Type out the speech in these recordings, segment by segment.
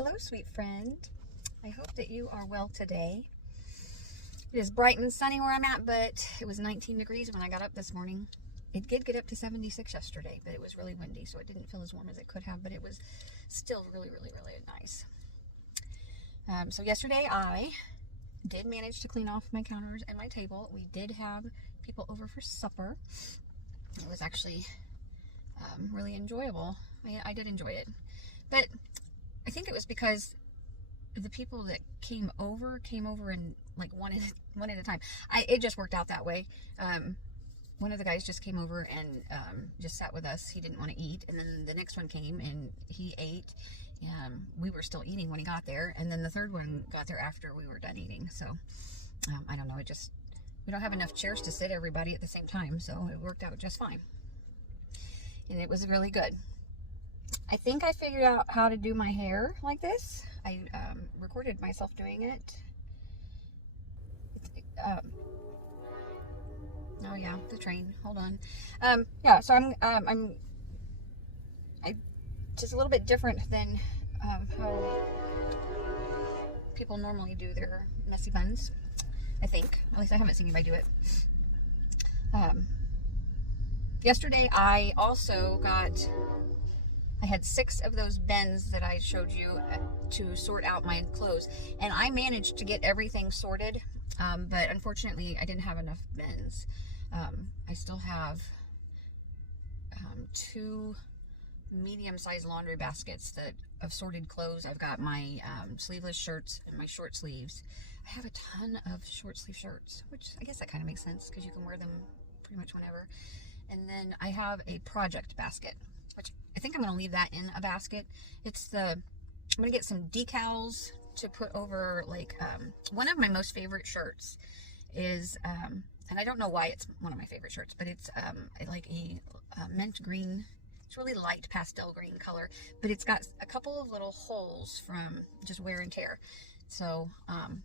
Hello, sweet friend. I hope that you are well today. It is bright and sunny where I'm at, but it was 19 degrees when I got up this morning. It did get up to 76 yesterday, but it was really windy, so it didn't feel as warm as it could have, but it was still really, really, really nice. So yesterday I did manage to clean off my counters and my table. We did have people over for supper. It was actually really enjoyable. I did enjoy it. But I think it was because the people that came over in like one at a time. It just worked out that way. One of the guys just came over and just sat with us. He didn't want to eat, and then the next one came and he ate. We were still eating when he got there, and then the third one got there after we were done eating. So I don't know. We don't have enough chairs to sit everybody at the same time, so it worked out just fine, and it was really good. I think I figured out how to do my hair like this. I recorded myself doing it. Oh yeah, the train. Hold on. Yeah, so I'm just a little bit different than how people normally do their messy buns. I think. At least I haven't seen anybody do it. Yesterday I also I had 6 of those bins that I showed you to sort out my clothes, and I managed to get everything sorted, but unfortunately I didn't have enough bins. I still have 2 medium-sized laundry baskets of sorted clothes. I've got my sleeveless shirts and my short sleeves. I have a ton of short sleeve shirts, which I guess that kind of makes sense because you can wear them pretty much whenever. And then I have a project basket, which I think I'm going to leave that in a basket. I'm going to get some decals to put over, like, one of my most favorite shirts is, and I don't know why it's one of my favorite shirts, but it's like a mint green. It's really light pastel green color, but it's got a couple of little holes from just wear and tear. So,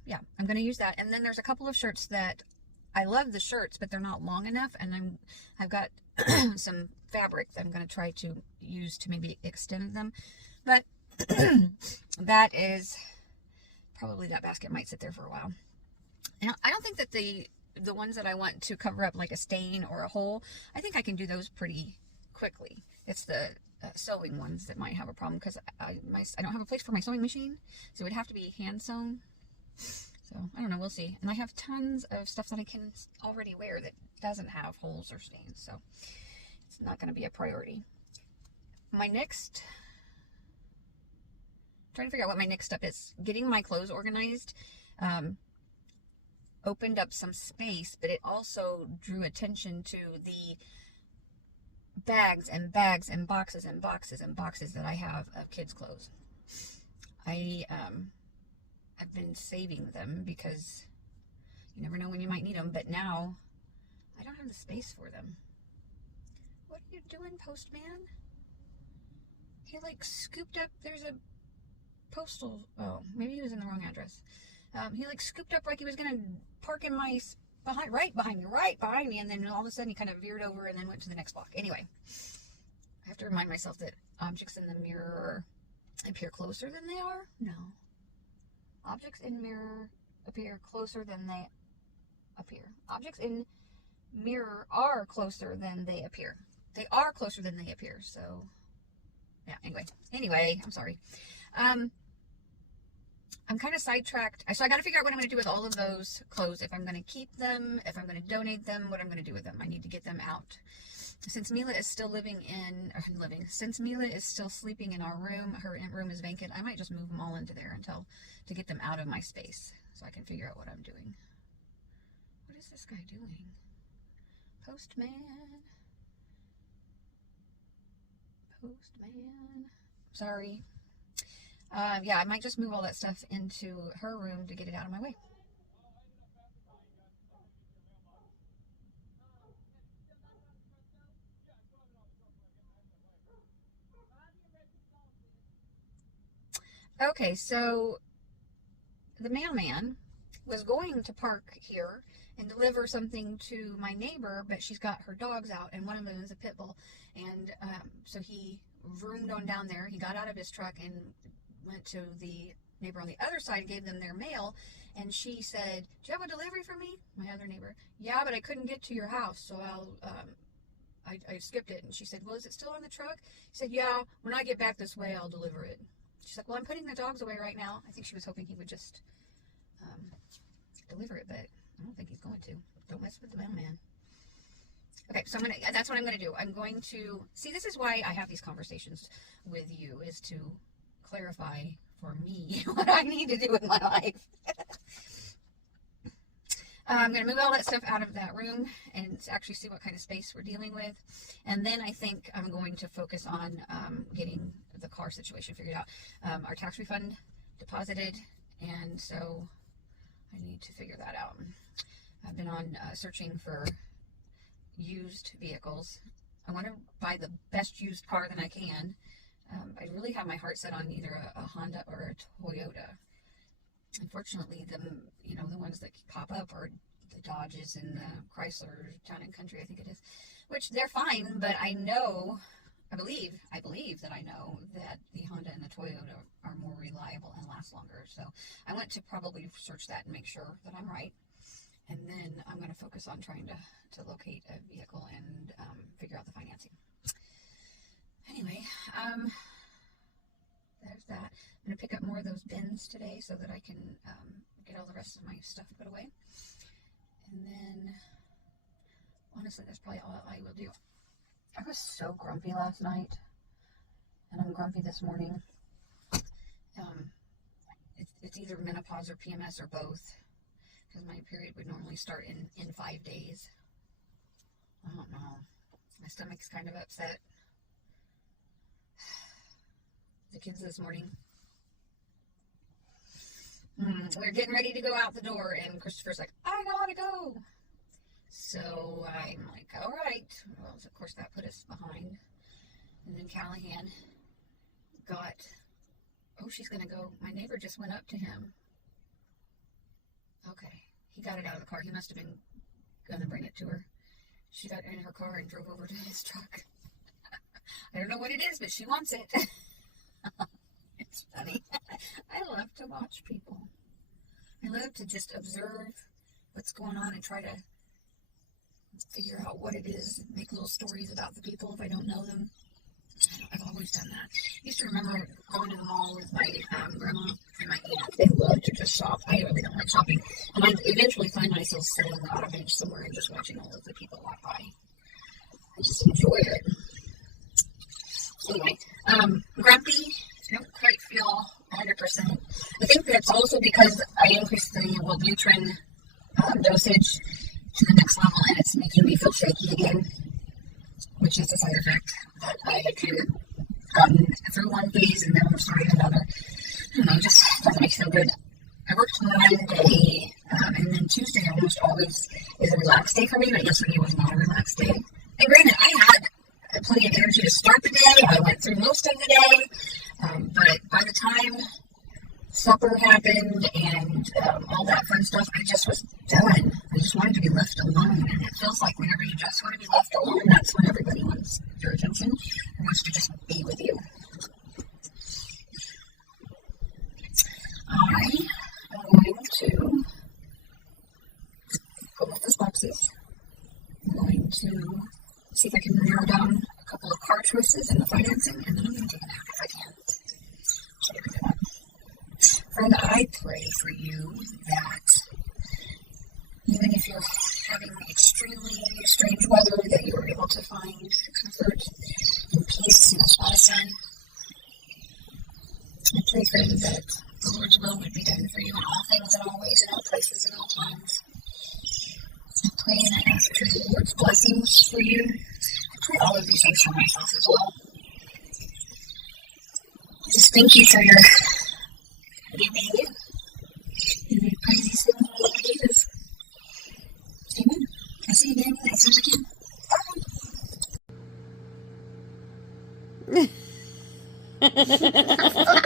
yeah, I'm going to use that. And then there's a couple of shirts that I love the shirts, but they're not long enough, and I've got some fabric that I'm going to try to use to maybe extend them. But that basket might sit there for a while. And I don't think that the ones that I want to cover up like a stain or a hole, I think I can do those pretty quickly. It's the sewing ones that might have a problem because I don't have a place for my sewing machine, so it would have to be hand sewn. So I don't know, we'll see. And I have tons of stuff that I can already wear that doesn't have holes or stains, so it's not going to be a priority. Trying to figure out what my next step is. Getting my clothes organized opened up some space, but it also drew attention to the bags and bags and boxes and boxes and boxes that I have of kids' clothes. I've been saving them because you never know when you might need them, but now I don't have the space for them. What are you doing, postman? He like scooped up, there's a postal, oh, maybe he was in the wrong address. He like scooped up like he was gonna park in my right behind me, and then all of a sudden he kind of veered over and then went to the next block. Anyway, I have to remind myself that objects in the mirror appear closer than they are. No. Objects in mirror appear closer than they appear. Objects in mirror are closer than they appear. They are closer than they appear. So, yeah, anyway, I'm sorry. I'm kind of sidetracked. So I got to figure out what I'm going to do with all of those clothes. If I'm going to keep them, if I'm going to donate them, what I'm going to do with them. I need to get them out. Since Mila is still since Mila is still sleeping in our room, her room is vacant, I might just move them all into there to get them out of my space so I can figure out what I'm doing. What is this guy doing? Postman. Sorry. Yeah, I might just move all that stuff into her room to get it out of my way. Okay, so the mailman was going to park here and deliver something to my neighbor, but she's got her dogs out, and one of them is a pit bull, and so he roomed on down there. He got out of his truck and went to the neighbor on the other side, gave them their mail, and she said, "Do you have a delivery for me?" My other neighbor. "Yeah, but I couldn't get to your house, so I skipped it." And she said, "Well, is it still on the truck?" He said, "Yeah, when I get back this way, I'll deliver it." She's like, "Well, I'm putting the dogs away right now." I think she was hoping he would just deliver it, but I don't think he's going to. Don't mess with the mailman. Okay, so that's what I'm going to do. I'm going to, see, this is why I have these conversations with you, is to clarify for me what I need to do in my life. I'm going to move all that stuff out of that room and actually see what kind of space we're dealing with. And then I think I'm going to focus on getting the car situation figured out. Our tax refund deposited, and so I need to figure that out. I've been on searching for used vehicles. I want to buy the best used car that I can. I really have my heart set on either a Honda or a Toyota. Unfortunately, the ones that pop up are the Dodges and the Chrysler Town and Country, I think it is, which they're fine, but I believe that I know that the Honda and the Toyota are more reliable and last longer. So I want to probably search that and make sure that I'm right. And then I'm going to focus on trying to locate a vehicle and figure out the financing. Anyway, there's that. I'm going to pick up more of those bins today so that I can get all the rest of my stuff put away. And then, honestly, that's probably all I will do. I was so grumpy last night, and I'm grumpy this morning. It's either menopause or PMS or both, because my period would normally start in 5 days. I don't know. My stomach's kind of upset. The kids this morning, we're getting ready to go out the door, and Christopher's like, "I gotta go." So I'm like, all right. Well, of course, that put us behind. And then Callahan got, she's going to go. My neighbor just went up to him. Okay. He got it out of the car. He must have been going to bring it to her. She got in her car and drove over to his truck. I don't know what it is, but she wants it. It's funny. I love to watch people. I love to just observe what's going on and try to figure out what it is, make little stories about the people if I don't know them. I've always done that. I used to remember going to the mall with my grandma and my aunt. They love to just shop. I really don't like shopping. And I eventually find myself sitting on a bench somewhere and just watching all of the people walk by. I just enjoy it. Anyway, grumpy. I don't quite feel 100%. I think that's also because I increased the Wellbutrin dosage to the next level, and it's making me feel shaky again, which is a side effect that I had kind of gotten through one phase and then I'm starting another. I don't know, it just doesn't make me feel good. I worked one day, and then Tuesday almost always is a relaxed day for me, but yesterday was not a relaxed day. And granted, I had plenty of energy to start the day. I went through most of the day, but by the time supper happened and all that fun stuff, I just was done. I just wanted to be left alone, and it feels like whenever you just want to be left alone, that's when everybody wants your attention and wants to just be with you. I am going to go with those boxes. I'm going to see if I can narrow down a couple of car choices and the financing, and then I'm going to take a nap if I can. So here we go. Friend, I pray for you that even if you're having extremely strange weather, that you are able to find comfort and peace in a spot of sun. I pray, friend, that the Lord's will would be done for you in all things, in all ways, in all places, in all times. I pray and I ask for the Lord's blessings for you. I pray all of these things for myself as well. I just thank you for your giving you. And we pray these things in the name of Jesus. Amen. I'll see you again as soon as I can. Bye.